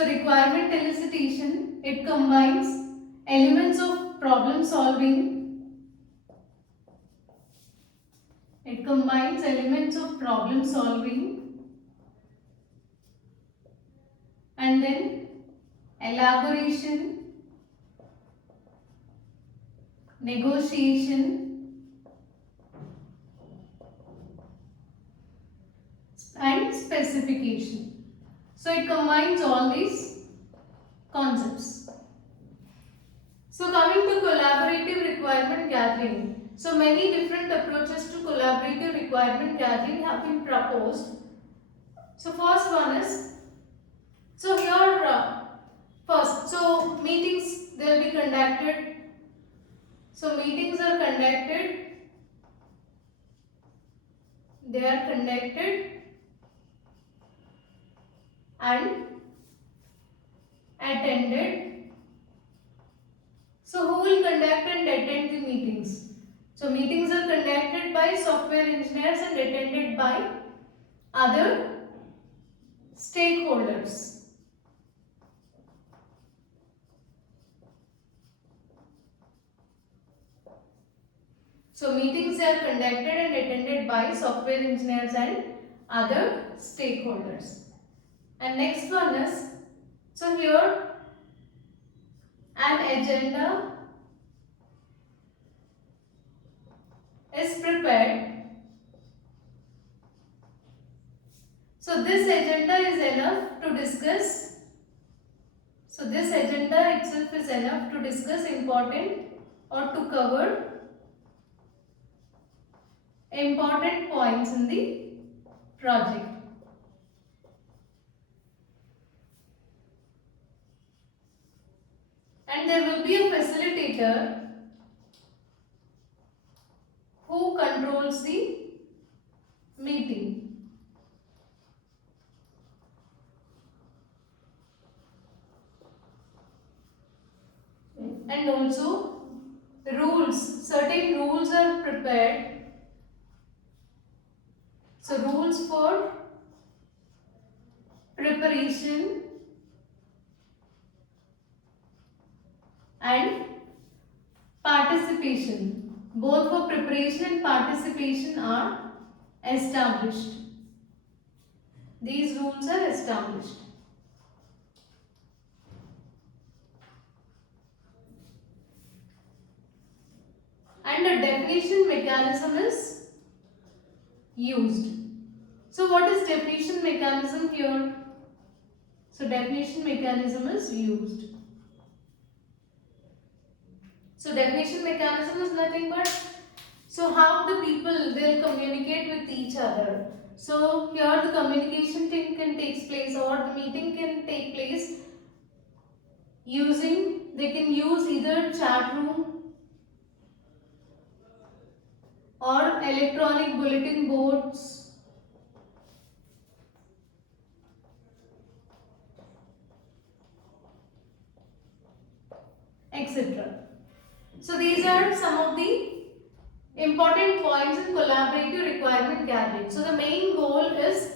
So requirement elicitation, it combines elements of problem solving. It combines elements of problem solving and then elaboration, negotiation and specification. So it combines all these concepts. So coming to collaborative requirement gathering. So many different approaches to collaborative requirement gathering have been proposed. So first one is, so here first, so meetings they will be conducted. So meetings are conducted. They are conducted and attended. So who will conduct and attend the meetings? So meetings are conducted by software engineers and attended by other stakeholders. So meetings are conducted and attended by software engineers and other stakeholders. And next one is, so here an agenda is prepared. So this agenda is enough to discuss. So this agenda itself is enough to discuss important or to cover important points in the project. And there will be a facilitator who controls the meeting. And also rules, certain rules are prepared. So rules for preparation and participation. Both for preparation and participation are established. These rules are established. And a definition mechanism is used. So what is definition mechanism here? So definition mechanism is used. So definition mechanism is nothing but, so how the people will communicate with each other. So here the communication thing can take place, or the meeting can take place using, they can use either chat room or electronic bulletin boards, etc. So these are some of the important points in collaborative requirement gathering. So the main goal is,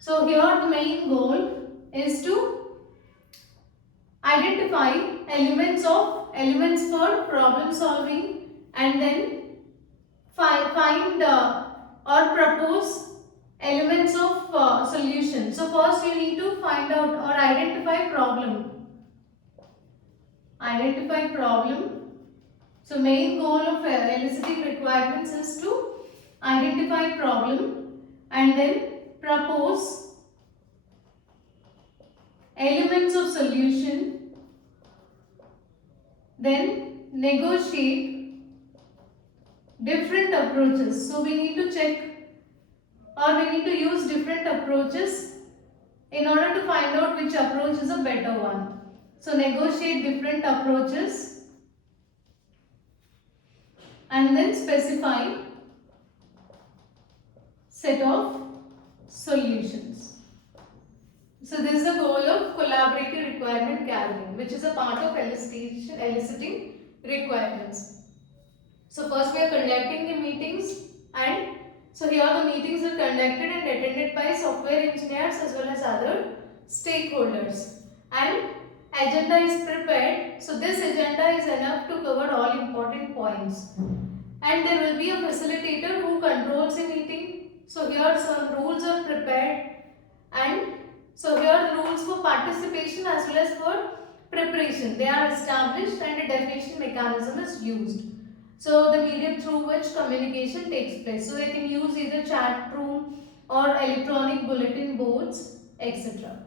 so here the main goal is to identify elements for problem solving and then find or propose elements of solution. So first you need to find out or identify problem. Identify problem. So main goal of eliciting requirements is to identify problem and then propose elements of solution, then negotiate different approaches. So we need to check, or we need to use different approaches in order to find out which approach is a better one. So negotiate different approaches and then specify set of solutions. So this is the goal of collaborative requirement gathering, which is a part of eliciting requirements. So first we are conducting the meetings, and so here the meetings are conducted and attended by software engineers as well as other stakeholders. and agenda is prepared. So this agenda is enough to cover all important points. And there will be a facilitator who controls the meeting. So here some rules are prepared, and so here rules for participation as well as for preparation, they are established and a definition mechanism is used. So the medium through which communication takes place. So they can use either chat room or electronic bulletin boards, etc.